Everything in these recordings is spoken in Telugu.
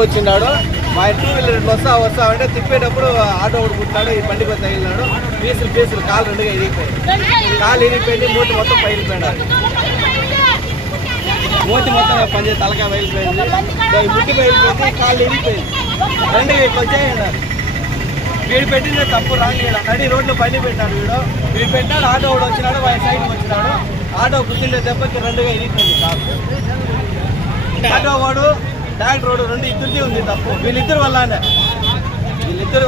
వచ్చినాడు మా 2 వీలర్ వస్తా అంటే తిప్పేటప్పుడు ఆటో ఒకటి పుట్టినాడు. ఈ బండికి తగిలినాడు. పీసులు కాలు రెండుగా ఇరిగిపోయింది. మూతి మొత్తం పైలిపోయినాడు. మూతి మొత్తం పని తలకాయ పైలిపోయింది. ముట్టి పైలిపోయింది. కాళ్ళు ఇరిగిపోయింది. రెండుగా వచ్చాయన్నారు. వీడు పెట్టిన తప్పు రాంగ్. నడి రోడ్లో బండి పెట్టాడు. వీడు పెట్టాడు. ఆటో ఒకటి వచ్చినాడు. వాడి సైడ్కి వచ్చినాడు. ఆటో కూర్చుండే దెబ్బకి రెండుగా ఇరిగిపోయింది కాలు. ఆటో వాడు ట్యాక్ రోడ్డు రెండు ఇద్దరిది ఉంది తప్పు. వీళ్ళిద్దరి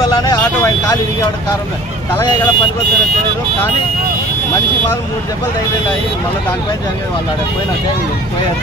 వల్లనే ఆటో ఆయన కాలు ఇరిగాడు. కారణం తలగా గల పనికొచ్చారో తెలియదు. కానీ మనిషి మాత్రం 3 దెబ్బలు తగిలినాయి. మళ్ళీ దానిపైన జరిగేది వాళ్ళు ఆడ పోయినా పోయారు.